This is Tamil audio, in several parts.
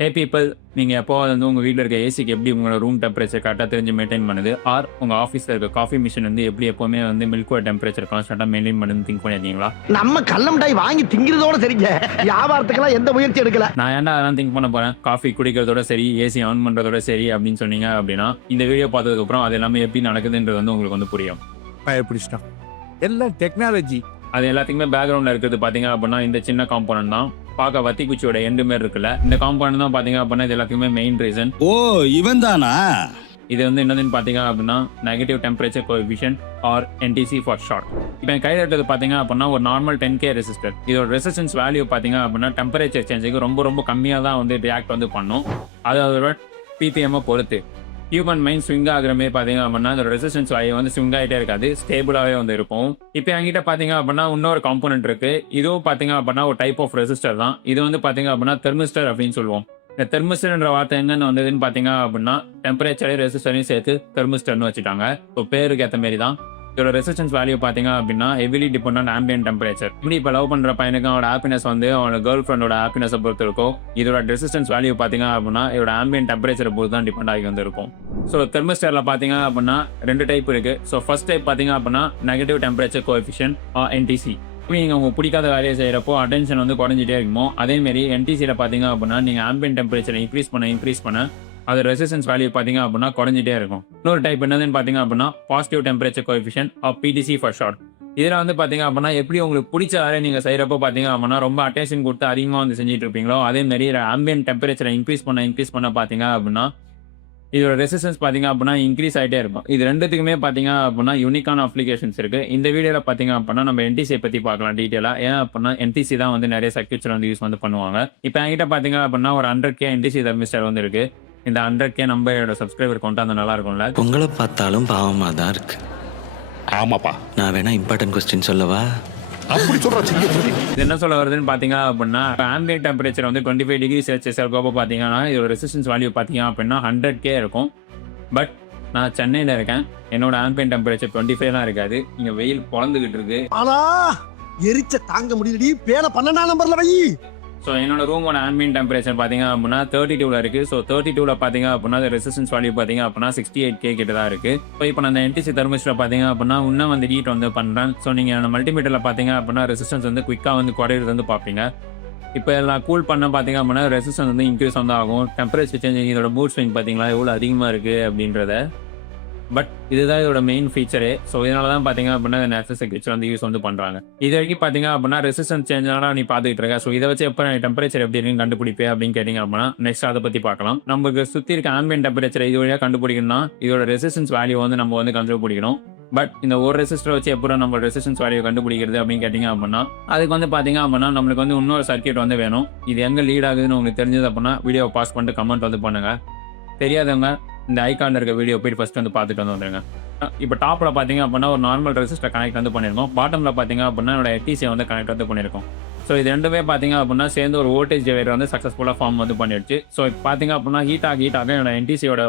ஹே பீப்பிள், நீங்கள் எப்போ வந்து உங்கள் வீட்டில் இருக்க ஏசிக்கு எப்படி உங்களோட ரூம் டெம்பரேச்சர் கரெக்டாக தெரிஞ்சு மெயின்டைன் பண்ணுது, ஆர் உங்கள் ஆஃபீஸில் இருக்க காஃபி மிஷின் வந்து எப்படி எப்போவுமே வந்து மில்கோட டெம்பரேச்சர் கான்ஸ்டன்ட்டாக மெயின்டைன் பண்ணுன்னு திங்க் பண்ணியிருக்கீங்களா? நம்ம கள்ள மிட்டாய் வாங்கி திங்கிறதோட சரிங்க, வியாபாரத்துக்கெல்லாம் எந்த முயற்சி எடுக்கல. நான் ஏன்டா அதெல்லாம் திங்க் பண்ண போகிறேன், காஃபி குடிக்கிறதோட சரி, ஏசி ஆன் பண்ணுறதோட சரி அப்படின்னு சொன்னீங்க அப்படின்னா, இந்த வீடியோ பார்த்ததுக்கப்புறம் அது எல்லாமே எப்படி நடக்குதுன்றது வந்து உங்களுக்கு வந்து புரியும். பயப்பிடிச்சிட்டான். எல்லாம் டெக்னாலஜி. அது எல்லாத்துக்குமே பேக்ரவுண்டில் இருக்கிறது பார்த்தீங்க அப்படின்னா இந்த சின்ன காம்பனன்ட் தான். பார்க்க வத்தி குச்சியோட எண்டு மாதிரி இருக்குல்ல, இந்த காம்பனன்ட் தான் பார்த்தீங்க அப்படின்னா இது எல்லாத்துக்குமே மெயின் ரீசன். ஓ இவன் தானா? இது வந்து என்னதுன்னு பார்த்தீங்க அப்படின்னா negative temperature coefficient or NTC for short. இப்போ என் கையில் இருக்கிறது பார்த்தீங்க அப்படின்னா ஒரு நார்மல் 10K ரெசிஸ்டர். இதோட ரெசிஸ்டன்ஸ் வேல்யூ பார்த்தீங்க அப்படின்னா டெம்பரேச்சர் சேஞ்சுக்கு ரொம்ப ரொம்ப கம்மியாக தான் வந்து ரியாக்ட் வந்து பண்ணும். அது அதோட PPM பொறுத்து ஹியூமன் மைண்ட் ஸ்விங் ஆகிற மாதிரி பார்த்தீங்க அப்படின்னா அதோட ரெசிஸ்டன்ஸ் வேல்யூ வந்து ஸ்விங் ஆகிட்டே இருக்காது, ஸ்டேபிளாகவே வந்து இருக்கும். இப்போ என்கிட்ட பார்த்தீங்க அப்படின்னா இன்னொரு காம்போனன்ட் இருக்கு. இதுவும் பார்த்தீங்க அப்படின்னா ஒரு டைப் ஆஃப் ரெசிஸ்டர் தான். இது வந்து பார்த்தீங்க அப்படின்னா தெர்மிஸ்டர் அப்படின்னு சொல்லுவோம். இந்த தெர்மிஸ்டர்ன்ற வார்த்தை எங்கன்னு வந்ததுன்னு பார்த்தீங்க அப்படின்னா டெம்பரேச்சரையும் ரெசிஸ்டரையும் சேர்த்து தெர்மிஸ்டர்னு வச்சுட்டாங்க. ஸோ பேருக்கு ஏற்ற மாரி தான். இதோட ரெசிஸ்டன்ஸ் வேல்யூ பார்த்தீங்க அப்படின்னா ஹெவிலி டிபெண்ட் ஆம்பியன்ட் டெம்பரேச்சர். இப்படி இப்போ லவ் பண்ணுற பையனுக்கு அவனோட ஹாப்பினஸ் வந்து அவனோட கேர்ள் ஃப்ரெண்டோட ஹாப்பினஸை பொறுத்து இருக்கும். இதோட ரெசிஸ்டன்ஸ் வேல்யூ பார்த்தீங்க அப்படின்னா இதோட ஆம்பியன்ட் டெம்பரேச்சரை பொறுத்து தான் டிபெண்ட் ஆகி வந்து இருக்கும். ஸோ தெர்மிஸ்டரில் பார்த்தீங்க அப்படின்னா 2 டைப் இருக்குது. ஸோ ஃபர்ஸ்ட் டைப் பார்த்தீங்க அப்படின்னா நெகட்டிவ் டெம்பரேச்சர் கோஎஃபிஷியன்ட் NTC. இப்படி நீங்கள் உங்களுக்கு பிடிக்காத வேலையை செய்கிறப்போ அட்டென்ஷன் வந்து குறைஞ்சிட்டே இருக்குமோ, அதேமாரி NTCயில் பார்த்தீங்க அப்படின்னா நீங்கள் ஆம்பியன்ட் டெம்பரேச்சரை இன்க்ரீஸ் பண்ண அது ரெசிஸ்டன்ஸ் வேல்யூ பார்த்தீங்க அப்படின்னா குறைஞ்சிட்டே இருக்கும். இன்னொரு டைப் என்னதுன்னு பார்த்தீங்க அப்படின்னா positive temperature coefficient or PTC for short. இதில் வந்து பார்த்தீங்க அப்படின்னா எப்படி உங்களுக்கு பிடிச்ச வேலையை நீங்கள் செய்கிறப்போ பார்த்தீங்க அப்படின்னா ரொம்ப அட்டென்ஷன் கொடுத்து அதிகமாக வந்து செஞ்சுட்டு இருப்பீங்களோ, அதேமாரி ஆம்பியன்ட் டெம்பரேச்சரை இன்க்ரீஸ் பண்ண பார்த்தீங்க அப்படின்னா இதோட ரெசிஸ்டன்ஸ் பார்த்தீங்க அப்படின்னா இன்க்ரீஸ் ஆகிட்டே இருக்கும். இது ரெண்டுத்துக்குமே பார்த்தீங்க அப்படின்னா யூனிக்கான அப்ளிகேஷன்ஸ் இருக்குது. இந்த வீடியோவில் பார்த்தீங்க அப்படின்னா நம்ம NTCயை பற்றி பார்க்கலாம் டீட்டெயிலாக. ஏன் அப்படின்னா NTC தான் வந்து நிறைய சர்க்யூட்ஸில் வந்து யூஸ் வந்து பண்ணுவாங்க. இப்போ என்கிட்ட பார்த்தீங்க அப்படின்னா ஒரு 100K NTC தெர்மிஸ்டர் வந்து இருக்குது. இந்த 100K நம்மளோட சப்ஸ்கிரைபர் கொண்டு அந்த நல்லா இருக்கும்ல. உங்களை பார்த்தாலும் பாவமாக தான் இருக்கு. ஆமாப்பா. நான் வேணா இம்பார்ட்டன்ட் கொஸ்டின் சொல்லவா? அப்படி சொல்ற. இது என்ன சொல்ல வருதுன்னு பார்த்தீங்க அப்படின்னா ஆம்பியன்ட் டெம்பரேச்சர் வந்து 25 டிகிரி செல்சியஸ் இருக்கப்போ பார்த்தீங்கன்னா இதோட ரெசிஸ்டன்ஸ் வேல்யூ பார்த்தீங்க அப்படின்னா 100K இருக்கும். பட் நான் சென்னையில் இருக்கேன், என்னோட ஆம்பியன்ட் டெம்பரேச்சர் 25 இருக்காது. இங்கே வெயில் பொழந்துகிட்டு இருக்கு. ஆனா எரிச்ச தாங்க முடியலடி, பேன 12ஆம் நம்பர்ல வை. ஸோ என்னோட ரூமோட ஆம்பியன்ட் டெம்பரேச்சர் பார்த்தீங்க அப்படின்னா 32 இருக்குது. ஸோ 32 பார்த்தீங்க அப்படின்னா ரெசிஸ்டன்ஸ் வேல்யூ பார்த்தீங்க அப்படின்னா 68K கிட்ட தான் இருக்குது. ஸோ இப்போ நான் NTC தெர்மிஸ்டர் பார்த்தீங்க அப்படின்னா இன்னும் வந்து ஹீட் வந்து பண்ணுறேன். ஸோ நீங்கள் மல்டிமீட்டரில் பார்த்தீங்க அப்படின்னா ரெசிஸ்டன்ஸ் வந்து குயிக்காக வந்து குறையிறது வந்து பார்ப்பீங்க. இப்போ எல்லாம் கூல் பண்ண பார்த்தீங்க அப்படின்னா ரெசிஸ்டன்ஸ் வந்து இன்க்ரீஸ் வந்து ஆகும். டெம்பரேச்சர் சேஞ்சிங் இதோட மூட் ஸ்விங் பார்த்தீங்களா எவ்வளோ அதிகமாக இருக்குது அப்படின்றத. பட் இதுதான் இதோட மெயின் ஃபீச்சரே. ஸோ இதனால தான் பார்த்தீங்க அப்படின்னா நேச்சுரல் சர்க்யூட்ஸ் வந்து யூஸ் வந்து பண்ணுறாங்க. இது வரைக்கும் பார்த்தீங்க அப்படின்னா ரெசிஸ்டன்ஸ் சேஞ்சானா நீ பார்த்துட்டு இருக்க. ஸோ இதை வச்சு எப்போ டெம்பரேச்சர் எப்படி இருக்குன்னு கண்டுபிடிப்பேன் அப்படின்னு கேட்டிங்க அப்படின்னா நெக்ஸ்ட் அதை பற்றி பார்க்கலாம். நமக்கு சுற்றி இருக்க ஆம்பியன்ட் டெம்பரேச்சர் இது வழியாக கண்டுபிடிக்கணும்னா இதோட ரெசிஸ்டன்ஸ் வேல்யூ வந்து நம்ம வந்து கண்டுபிடிக்கணும். பட் இந்த ஒரு ரெசிஸ்டர் வச்சு எப்போ நம்ம ரெசிஸ்டன்ஸ் வேல்யூ கண்டுபிடிக்கிறது அப்படின்னு கேட்டிங்க அப்படின்னா அதுக்கு வந்து பார்த்தீங்க அப்படின்னா நம்மளுக்கு வந்து இன்னொரு சர்க்யூட் வந்து வேணும். இது எங்கே லீட் ஆகுதுன்னு உங்களுக்கு தெரிஞ்சது அப்படின்னா வீடியோ பாஸ் பண்ணிட்டு கமெண்ட் வந்து பண்ணுங்கள். தெரியாதவங்க இந்த ஐகானில் இருக்க வீடியோ போய் ஃபஸ்ட்டு வந்து பார்த்துட்டு வந்துடுங்க. இப்போ டாப்பில் பார்த்தீங்க அப்படின்னா ஒரு நார்மல் ரெசிஸ்டர் கனெக்ட் வந்து பண்ணியிருக்கோம். பாட்டமில் பார்த்தீங்க அப்படின்னா என்னோட NTCயை வந்து கனெக்ட் வந்து பண்ணியிருக்கோம். ஸோ இது ரெண்டுமே பார்த்தீங்க அப்படின்னா சேர்ந்து ஒரு வோல்டேஜ் டிவைடர் வந்து சக்ஸஸ்ஃபுல்லாக ஃபார்ம் வந்து பண்ணிடுச்சு. ஸோ இப்போ பார்த்தீங்க அப்படின்னா ஹீட் ஆக என்னோட NTCயோட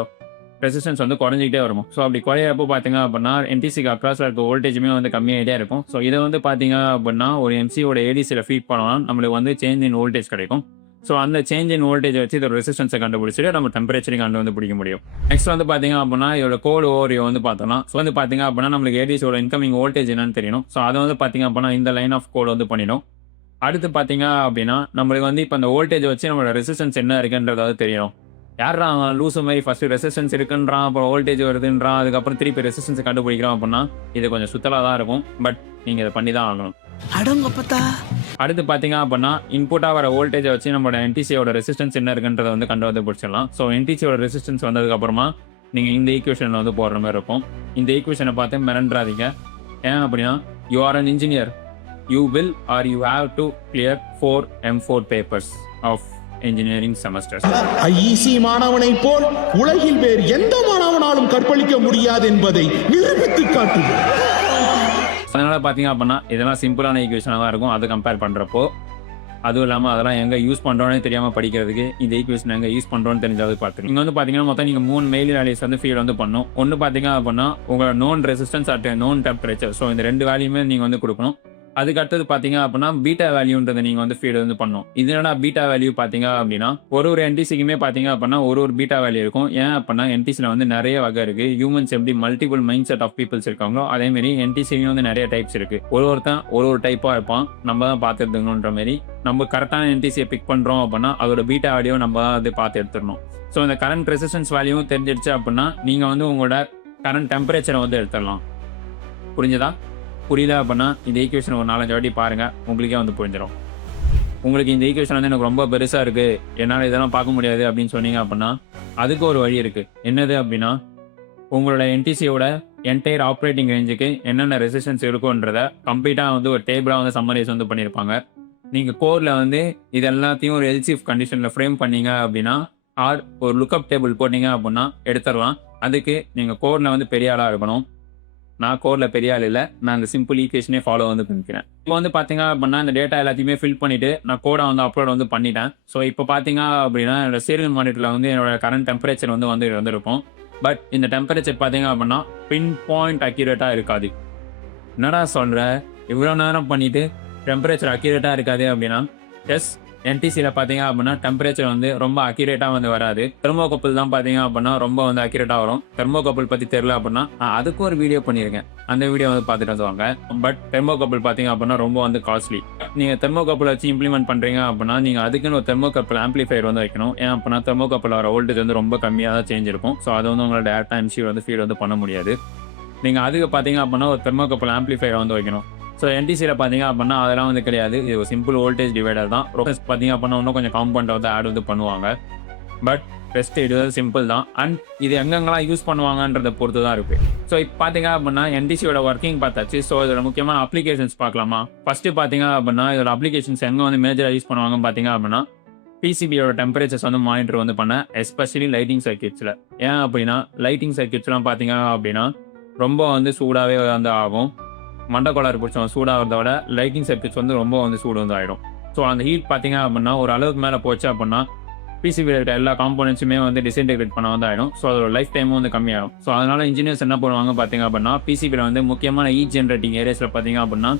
ரெசிஸ்டன்ஸ் வந்து குறைஞ்சிக்கிட்டே இருக்கும். ஸோ அப்படி குறையிறப்போ பார்த்தீங்க அப்படின்னா NTCக்கு அக்ராஸில் இருக்க வோல்டேஜுமே வந்து கம்மியாகிட்டே இருக்கும். ஸோ இதை வந்து பார்த்தீங்க அப்படின்னா ஒரு MCயோட ADCயில் ஃபீட் பண்ணலாம், நம்மளுக்கு வந்து சேஞ்ச் இன் வோல்டேஜ் கிடைக்கும். ஸோ அந்த சேஞ்ச் இன் வோல்டேஜ் வச்சு இதோட ரெசிஸ்டன்ஸை கண்டுபிடிச்சிட்டு நம்ம டெம்பரேச்சரையும் வந்து பிடிக்க முடியும். நெக்ஸ்ட் வந்து பார்த்தீங்க அப்படின்னா இதோட கோட் ஓவரியை வந்து பார்த்தோம்னா ஸோ வந்து பார்த்தீங்க அப்படின்னா நம்மளுக்கு ADCயோட இன்கமிங் வோல்டேஜ் என்னன்னு தெரியணும். ஸோ அதை வந்து பார்த்தீங்க அப்படின்னா இந்த லைன் ஆஃப் கோட் வந்து பண்ணிடும். அடுத்து பார்த்தீங்க அப்படின்னா நம்மளுக்கு வந்து இப்போ அந்த வோல்டேஜ் வச்சு நம்மளோட ரெசிஸ்டன்ஸ் என்ன இருக்குன்றது தெரியணும். யாரா லூஸ் மாதிரி ஃபர்ஸ்ட் ரெசிஸ்டன்ஸ் இருக்குன்றான், அப்புறம் வோல்டேஜ் வருதுன்றான், அதுக்கப்புறம் திருப்பி ரெசிஸ்டன்ஸை கண்டுபிடிக்கிறோம் அப்படின்னா இது கொஞ்சம் சுத்தலாக தான் இருக்கும். பட் நீங்கள் இதை பண்ணி தான் ஆகணும். அடுத்து பார்த்தீங்க அப்படின்னா இன்புட்டாக வர வோல்டேஜை வச்சு நம்மளோட NTCயோட ரெசிஸ்டன்ஸ் என்ன இருக்குன்றதை வந்து கண்டுபிடிச்சிடலாம். ஸோ NTCயோட ரெசிஸ்டன்ஸ் வந்ததுக்கப்புறமா நீங்கள் இந்த ஈக்குவேஷனில் வந்து போடுற மாதிரி இருக்கும். இந்த ஈக்குவேஷனை பார்த்து மிரண்டாதீங்க. ஏன் அப்படின்னா you are an engineer, you will or you have to clear 4 M4 papers of engineering semesters. IEC மாணவனை போல் உலகில் வேறு எந்த மாணவனாலும் கற்பழிக்க முடியாது என்பதை நிரூபித்து காட்டுது. அதனால பார்த்தீங்க அப்படின்னா இதெல்லாம் சிம்பிளான ஈக்குவேஷனாக தான் இருக்கும் அது கம்பேர் பண்ணுறப்போ. அதுவும் இல்லாமல் அதெல்லாம் எங்கே யூஸ் பண்ணுறோன்னே தெரியாமல் படிக்கிறதுக்கு இந்த ஈக்குவேஷன் எங்கே யூஸ் பண்ணுறோன்னு தெரிஞ்சாவது பார்த்துருங்க. இங்கே வந்து பார்த்தீங்கன்னா மொத்தம் நீங்கள் 3 மெயில் வேல்யூஸ் வந்து ஃபீல் வந்து பண்ணணும். ஒன்று பார்த்தீங்க அப்படின்னா உங்களோட known resistance at known temperature. So இந்த 2 வேல்யூமே நீங்கள் வந்து கொடுக்கணும். அதுக்கு அடுத்தது பார்த்தீங்க அப்படின்னா பீட்டா வேல்யூன்றதை நீங்கள் வந்து ஃபீட் வந்து பண்ணணும். இது என்னடா பீட்டா வேல்யூ பார்த்தீங்க அப்படின்னா ஒரு என்டிசிக்குமே பார்த்தீங்க அப்படின்னா ஒரு பீட்டா வேல்யூ இருக்கும். ஏன் அப்படின்னா என்டிசியில் வந்து நிறைய வகை இருக்குது. ஹியூமன்ஸ் எப்படி multiple mind set of peoples இருக்காங்களோ அதேமாரி என்டிசிலையும் வந்து நிறைய டைப்ஸ் இருக்குது. ஒருத்தன் ஒரு டைப்பாக இருப்பான். நம்ம தான் பார்த்து எடுத்துக்கணுன்ற மாதிரி நம்ம கரெக்டான என்டிசியை பிக் பண்ணுறோம் அப்படின்னா அதோட பீட்டா வேல்யூ நம்ம தான் வந்து பார்த்து எடுத்துடணும். ஸோ இந்த கரண்ட் ரெசிஸ்டன்ஸ் வேல்யூவும் தெரிஞ்சிடுச்சு அப்படின்னா நீங்கள் வந்து உங்களோட கரண்ட் டெம்பரேச்சரை வந்து எடுத்துடலாம். புரிஞ்சதா? புரியுதா அப்படின்னா இந்த ஈக்குவேஷன் ஒரு 4-5 வாட்டி பாருங்கள், உங்களுக்கே வந்து புரிஞ்சிடும். உங்களுக்கு இந்த ஈக்குவேஷன் வந்து எனக்கு ரொம்ப பெருசாக இருக்குது, என்னால் இதெல்லாம் பார்க்க முடியாது அப்படின்னு சொன்னீங்க அப்படின்னா அதுக்கு ஒரு வழி இருக்குது. என்னது அப்படின்னா உங்களோட என்டிசியோட என்டையர் ஆப்ரேட்டிங் ரேஞ்சுக்கு என்னென்ன ரெசிஸ்டன்ஸ் இருக்குன்றத கம்ப்ளீட்டாக வந்து ஒரு டேபிளாக வந்து சம்மரைஸ் வந்து பண்ணியிருப்பாங்க. நீங்கள் கோரில் வந்து இது எல்லாத்தையும் ஒரு எல்சிஎஃப் கண்டிஷனில் ஃப்ரேம் பண்ணீங்க அப்படின்னா ஆர் ஒரு லுக்அப் டேபிள் போட்டிங்க அப்படின்னா எடுத்துடலாம். அதுக்கு நீங்கள் கோரில் வந்து பெரிய ஆளாக இருக்கணும். நான் கோரில் பெரிய ஆள் இல்லை, நான் இந்த சிம்பிள் ஈக்குவேஷனே ஃபாலோ வந்து பண்ணிக்கிறேன். இப்போ வந்து பார்த்தீங்க அப்படின்னா இந்த டேட்டா எல்லாத்தையுமே ஃபில் பண்ணிவிட்டு நான் கோடை வந்து அப்லோட் வந்து பண்ணிட்டேன். ஸோ இப்போ பார்த்தீங்க அப்படின்னா என்னோட சீரியல் மானிட்டரில் வந்து என்னோட கரண்ட் டெம்பரேச்சர் வந்துருக்கும். பட் இந்த டெம்பரேச்சர் பார்த்தீங்க அப்படின்னா பின் பாயிண்ட் அக்யூரேட்டாக இருக்காது. என்னடா சொல்கிற, இவ்வளோ நேரம் பண்ணிவிட்டு டெம்பரேச்சர் அக்யூரேட்டாக இருக்காது அப்படின்னா எஸ், என்டிசியில் பார்த்தீங்க அப்படின்னா டெம்பரேச்சர் வந்து ரொம்ப அக்யூரேட்டாக வந்து வராது. தெர்மோகப்பிள் தான் பார்த்தீங்க அப்படின்னா ரொம்ப வந்து அக்யூரேட்டாக வரும். தெர்மோகப்பிள் பற்றி தெரியல அப்படின்னா அதுக்கும் ஒரு வீடியோ பண்ணியிருக்கேன், அந்த வீடியோ வந்து பார்த்துட்டு வந்துவாங்க. பட் தெர்மோகப்பிள் பார்த்தீங்க அப்படின்னா ரொம்ப வந்து காஸ்ட்லி. நீங்கள் தெர்மோகப்பிள் வச்சு இம்ப்ளிமெண்ட் பண்ணுறீங்க அப்படின்னா நீங்கள் அதுக்குன்னு ஒரு தெர்மோகப்பிள் ஆம்பிளிஃபையர் வந்து வைக்கணும். ஏன் அப்படின்னா தெர்மோகப்பிள் வர வோல்டேஜ் வந்து ரொம்ப கம்மியாக தான் சேஞ்ச் இருக்கும். ஸோ அதை வந்து உங்களோட டேரக்டாக எம்சி வந்து ஃபீட் வந்து பண்ண முடியாது. நீங்கள் அதுக்கு பார்த்தீங்க அப்படின்னா ஒரு தெர்மோகப்பிள் ஆம்பிளிஃபையர் வந்து வைக்கணும். ஸோ என்டிசியில் பார்த்தீங்க அப்படின்னா அதெல்லாம் வந்து கிடையாது. இது ஒரு சிம்பிள் வோல்டேஜ் டிவைடர் தான். ரோஸ் பார்த்தீங்க அப்படின்னா இன்னும் கொஞ்சம் காம்பவுண்ட் வந்து ஆட் வந்து பண்ணுவாங்க. பட் பெஸ்ட் இது வந்து சிம்பிள் தான். அண்ட் இது எங்கெங்கெல்லாம் யூஸ் பண்ணுவாங்கன்றதை பொறுத்து தான் இருக்குது. ஸோ இப்போ பார்த்தீங்க அப்படின்னா என்டிசியோட ஒர்க்கிங் பார்த்தாச்சு. ஸோ இதோட முக்கியமான அப்ளிகேஷன்ஸ் பார்க்கலாமா? ஃபஸ்ட்டு பார்த்தீங்க அப்படின்னா இதோட அப்ளிகேஷன்ஸ் எங்கே வந்து மேஜராக யூஸ் பண்ணுவாங்கன்னு பார்த்தீங்க அப்படின்னா பிசிபியோட டெம்பரேச்சர்ஸ் வந்து மானிட்டர் வந்து பண்ண, எஸ்பெஷலி லைட்டிங் சர்க்யூட்ஸில். ஏன் அப்படின்னா லைட்டிங் சர்க்யூட்ஸ்லாம் பார்த்தீங்க அப்படின்னா ரொம்ப வந்து சூடாகவே வந்து ஆகும். மண்டக்கோளாறு பிடிச்சவங்க சூடாகிறத விட லைட்டிங் சர்க்யூட்ஸ் வந்து ரொம்ப வந்து சூடு வந்து ஆகிடும். ஸோ அந்த ஹீட் பார்த்தீங்க அப்படின்னா ஒரு அளவுக்கு மேலே போச்சு அப்படின்னா பிசிபியில் இருக்க எல்லா காம்போனன்ட்ஸுமே வந்து டிஸ்இன்டெகிரேட் பண்ண வந்து ஆகிடும். ஸோ அதோட லைஃப் டைமும் வந்து கம்மியாகும். ஸோ அதனால் இன்ஜினியர்ஸ் என்ன பண்ணுவாங்க பார்த்தீங்க அப்படின்னா பிசிபியில் வந்து முக்கியமான ஹீட் ஜென்ரேட்டிங் ஏரியாஸில் பார்த்தீங்க அப்படின்னா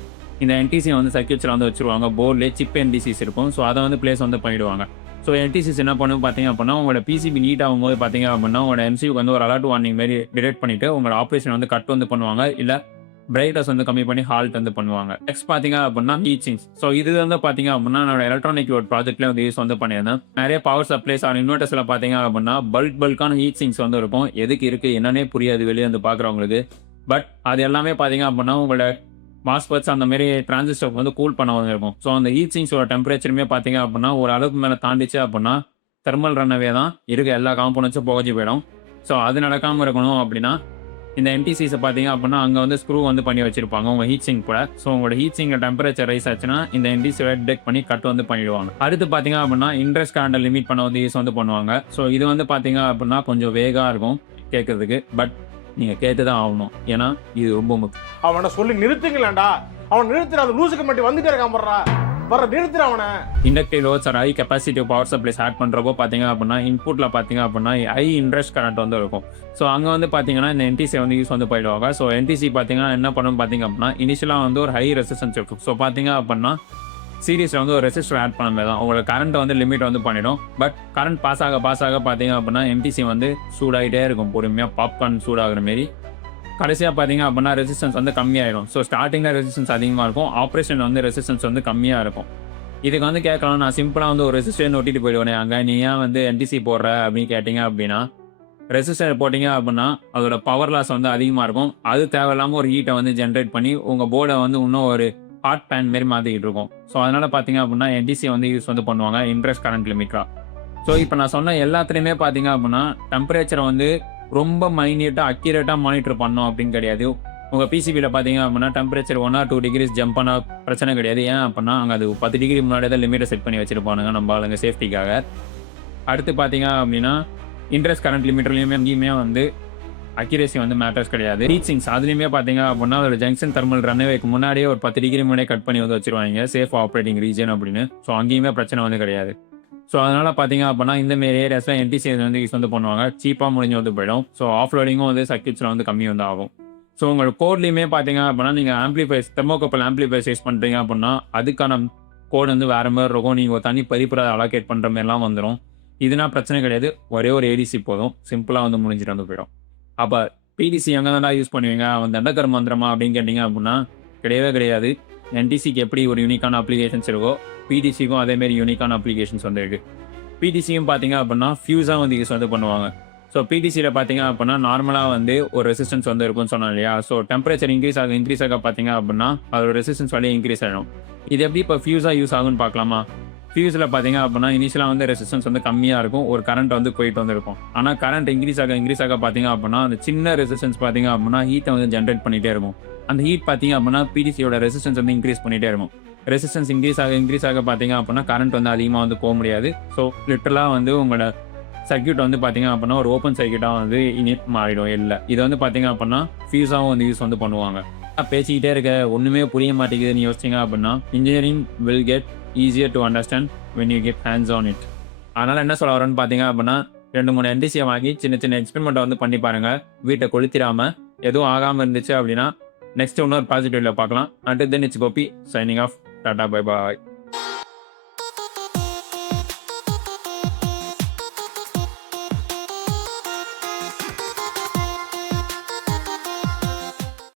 இந்த என்டிசி வந்து சர்க்யூட்ஸில் வந்து வச்சுருவாங்க. போர்ட்லேயே சிப் என்டிசிஸ் இருக்கும். ஸோ அதை வந்து பிளேஸ் வந்து பண்ணிவிடுவாங்க. ஸோ என்டிசிஸ் என்ன பண்ணும் பார்த்தீங்க அப்படின்னா உங்களோட பிசிபி நீட் ஆகும்போது பார்த்தீங்க அப்படின்னா உங்களோட எம்சிக்கு வந்து ஒரு அலர்ட் வார்னிங் மாதிரி டிடெக்ட் பண்ணிவிட்டு உங்களோட ஆப்ரேஷன் வந்து கட் வந்து பண்ணுவாங்க. இல்லை பிரைட்னஸ் வந்து கம்மி பண்ணி ஹால்ட் வந்து பண்ணுவாங்க. நெக்ஸ்ட் பார்த்தீங்க அப்படின்னா ஹீட் சிங்ஸ். ஸோ இது வந்து பார்த்தீங்க அப்படின்னா என்னோட எலக்ட்ரானிக் ஒரு ப்ராஜெக்ட்லேயே வந்து யூஸ் வந்து பண்ணியிருந்தேன். நிறைய பவர் சப்ளைஸ் ஆர் இன்வெர்டர்ஸில் பார்த்தீங்க அப்படின்னா பல்கான ஹீட் சிங்ஸ் வந்து இருக்கும். எதுக்கு இருக்குது என்னன்னே புரியாது வெளியே வந்து பார்க்குறவங்களுக்கு. பட் அது எல்லாமே பார்த்தீங்க அப்படின்னா உங்களோட மாஸ்பெட்ஸ் அந்த மாதிரி டிரான்சிஸ்டர் வந்து கூல் பண்ண வந்து இருக்கும். ஸோ அந்த ஹீட் சிங்ஸோட டெம்பரேச்சருமே பார்த்தீங்க அப்படின்னா ஒரு அளவுக்கு மேலே தாண்டிச்சு அப்படின்னா தெர்மல் ரன்னவே தான் இருக்க எல்லா காம்போனன்ட்ஸும் புகஞ்சி போயிடும். ஸோ அது நடக்காமல் இருக்கணும் அப்படின்னா இந்த என்டிசிஸை பார்த்தீங்க அப்படின்னா அங்கே வந்து ஸ்க்ரூ வந்து பண்ணி வச்சிருப்பாங்க உங்கள் ஹீட் சிங்க் கூட. ஸோ உங்களோட ஹீட் சிங்கில் டெம்பரேச்சர் ரைஸ் ஆச்சுன்னா இந்த என்டிசியை டிடெக்ட் பண்ணி கட் வந்து பண்ணிடுவாங்க. அடுத்து பார்த்தீங்க அப்படின்னா இன்ட்ரெஸ்ட் கரண்டை லிமிட் பண்ண வந்து யூஸ் வந்து பண்ணுவாங்க. ஸோ இது வந்து பார்த்தீங்க அப்படின்னா கொஞ்சம் வேகாக இருக்கும் கேட்கறதுக்கு. பட் நீங்கள் கேட்டு தான் ஆகணும், ஏன்னா இது ரொம்ப முக்கியம். அவனை சொல்லி நிறுத்துங்களேன்டா, அவன் நிறுத்துற அந்த லூசுக்கு மட்டும் வந்துட்டே இருக்கான் போடுறா, வர நிறுத்துற அவனை. Inductive loads or high capacitive power supplies add பண்ணுறப்போ பார்த்தீங்க அப்படின்னா இன்புட்டில் பார்த்தீங்க அப்படின்னா ஹை இன்ட்ரெஸ்ட் கரண்ட் வந்து இருக்கும். ஸோ அங்கே வந்து பார்த்தீங்கன்னா இந்த என்டிசி வந்து யூஸ் வந்து போயிடுவாங்க. ஸோ என்டிசி பார்த்தீங்கன்னா என்ன பண்ணணும் பார்த்தீங்க அப்படின்னா இனிஷியலாக வந்து ஒரு ஹை ரெசிஸ்டன்ஸ் இருக்கும். ஸோ பார்த்தீங்க அப்படின்னா சீரிஸில் வந்து ஒரு ரெசிஸ்டர் ஆட் பண்ண மாதிரி தான் உங்களோட கரண்ட்டை வந்து லிமிட் வந்து பண்ணிடும். பட் கரண்ட் பாஸ் ஆக பார்த்தீங்க அப்படின்னா என்டிசி வந்து சூடாகிட்டே இருக்கும், பொறுமையாக பாப்கார்ன் சூடாகிற மாரி. கடைசியாக பார்த்தீங்க அப்படின்னா ரெசிஸ்டன்ஸ் வந்து கம்மியாயிடும். ஸோ ஸ்டார்டிங்கில் ரெசிஸ்டன்ஸ் அதிகமாக இருக்கும், ஆப்ரேஷன் வந்து ரெசிஸ்டன்ஸ் வந்து கம்மியாக இருக்கும். இதுக்கு வந்து கேட்கலாம், நான் சிம்பிளாக வந்து ஒரு ரெசிஸ்டர் ஒட்டிட்டு போயிடுவேனே அங்கே, நீ ஏன் வந்து என்டிசி போடுற அப்படின்னு கேட்டிங்க அப்படின்னா ரெசிஸ்டர் போட்டிங்க அப்படின்னா அதோட பவர் லாஸ் வந்து அதிகமாக இருக்கும். அது தேவையில்லாமல் ஒரு ஹீட்டை வந்து ஜென்ரேட் பண்ணி உங்கள் போர்டை வந்து இன்னும் ஒரு ஹாட் பேன் மாரி மாற்றிக்கிட்டு இருக்கும். ஸோ அதனால் பார்த்தீங்க அப்படின்னா என்டிசி வந்து யூஸ் வந்து பண்ணுவாங்க இன்ட்ரெஸ்ட் கரண்ட் லிமிட்டாக. ஸோ இப்போ நான் சொன்ன எல்லாத்துலேயுமே பார்த்தீங்க அப்படின்னா டெம்பரேச்சரை வந்து ரொம்ப மைன்யூட்டாக அக்யூரேட்டாக மானிட்டர் பண்ணோம் அப்படின்னு கிடையாது. உங்கள் பிசிபியில் பார்த்தீங்க அப்படின்னா டெம்பரேச்சர் 1 or 2 degrees ஜம்ப் பண்ணால் பிரச்சனை கிடையாது. ஏன் அப்படின்னா அங்கே அது 10 டிகிரி முன்னாடியே தான் லிமிட்டை செட் பண்ணி வச்சுருப்பானுங்க நம்ம ஆளுங்க சேஃப்டிக்காக. அடுத்து பார்த்தீங்க அப்படின்னா இன்ட்ரெஸ்ட் கரண்ட் லிமிட்டர்லையுமே எங்கேயுமே வந்து அக்யூரேசி வந்து மேட்டர்ஸ் கிடையாது. ஹீட் சிங்ஸ் அதுலேயுமே பார்த்தீங்க அப்படின்னா ஒரு ஜங்ஷன் தெர்மல் ரன்வேக்கு முன்னாடியே ஒரு 10 டிகிரி முன்னாடியே கட் பண்ணி வந்து வச்சுருவாங்க சேஃப் ஆப்ரேட்டிங் ரீஜன் அப்படின்னு. ஸோ அங்கேயுமே பிரச்சனை வந்து கிடையாது. ஸோ அதனால் பார்த்தீங்க அப்படின்னா இந்தமாரி ஏரியாஸில் என்டிசி வந்து யூஸ் வந்து பண்ணுவாங்க, சீப்பாக முடிஞ்சு வந்து போயிடும். ஸோ ஆஃப்லோடிங்கும் வந்து சர்க்யூட்ஸில் வந்து கம்மி வந்து ஆகும். ஸோ உங்களோட கோட்லேயுமே பார்த்தீங்க அப்படின்னா நீங்கள் ஆம்பிளிஃபைஸ் தெர்மோகப்பிள் ஆம்பிளிஃபைஸ் யூஸ் பண்ணுறீங்க அப்படின்னா அதுக்கான கோட் வந்து வேறு மாதிரி இருக்கும். நீங்கள் ஒரு தனி பதிப்புரை அலோகேட் பண்ணுற மாதிரிலாம் வந்துடும். இதுனா பிரச்சனை கிடையாது. ஒரே ஒரு ஏடிசி போதும். சிம்பிளாக வந்து முடிஞ்சிட்டு வந்து போயிடும். அப்போ பிடிசி எங்கே தான்டா யூஸ் பண்ணுவீங்க, அவன் தண்டக்கர் மந்திரமா அப்படின்னு கேட்டிங்க அப்படின்னா கிடையவே கிடையாது. என்டிசிக்கு எப்படி ஒரு யூனிக்கான அப்ளிகேஷன்ஸ் இருக்கோ பிடிசிக்கும் அதேமாரி யூனிக்கான அப்ளிகேஷன்ஸ் வந்து இருக்குது. பிடிசியும் பார்த்தீங்க அப்படின்னா ஃபியூஸாக வந்து யூஸ் வந்து பண்ணுவாங்க. ஸோ பிடிசியில் பார்த்தீங்க அப்படின்னா நார்மலாக வந்து ஒரு ரெசிஸ்டன்ஸ் வந்து இருக்கும்னு சொன்னோம் இல்லையா. ஸோ டெம்பரேச்சர் இன்க்ரீஸ் ஆக பார்த்தீங்க அப்படின்னா அதோட ரெசிஸ்டன்ஸ் வழியே இன்க்ரீஸ் ஆகிடும். இது எப்படி இப்போ ஃபியூஸாக யூஸ் ஆகும்னு பார்க்கலாமா. ஃபியூஸில் பார்த்தீங்க அப்படின்னா இனிஷியலாக வந்து ரெசிஸ்டன்ஸ் வந்து கம்மியாக இருக்கும், ஒரு கரண்ட் வந்து போயிட்டு வந்துருக்கும். ஆனால் கரண்ட் இன்க்ரீஸ் ஆக பார்த்தீங்க அப்படின்னா அந்த சின்ன ரெசிஸ்டன்ஸ் பார்த்தீங்க அப்படின்னா ஹீட்டை வந்து ஜென்ரேட் பண்ணிகிட்டே இருக்கும். அந்த ஹீட் பார்த்தீங்க அப்படின்னா பிடிசியோட ரெசிஸ்டன்ஸ் வந்து இன்க்ரீஸ் பண்ணிகிட்டே இருக்கும். ரெசிஸ்டன்ஸ் இன்க்ரீஸ் ஆக பார்த்தீங்க அப்படின்னா கரண்ட் வந்து அதிகமாக வந்து போக முடியாது. ஸோ லிட்டரலாக வந்து உங்களோட சர்க்யூட் வந்து பார்த்தீங்க அப்படின்னா ஒரு ஓப்பன் சர்க்யூட்டாக வந்து மாறிடும். இல்லை இது வந்து பார்த்தீங்க அப்படின்னா ஃபியூஸாகவும் வந்து யூஸ் வந்து பண்ணுவாங்க. பேசிக்கிட்டே இருக்க ஒன்றுமே புரிய மாட்டேங்குதுன்னு யோசிச்சிங்க அப்படின்னா engineering will get easier to understand when you get hands on it. அதனால் என்ன சொல்ல வரேன்னு பார்த்தீங்க அப்படின்னா 2-3 என்டிசியை வாங்கி சின்ன எக்ஸ்பெரிமெண்ட்டை வந்து பண்ணி பாருங்கள். வீட்டை கொளுத்திடாமல் எதுவும் ஆகாமல் இருந்துச்சு அப்படின்னா நெக்ஸ்ட் இன்னொரு பாசிட்டிவ்ல பார்க்கலாம். until then it's Gopi signing off. Tata, bye bye.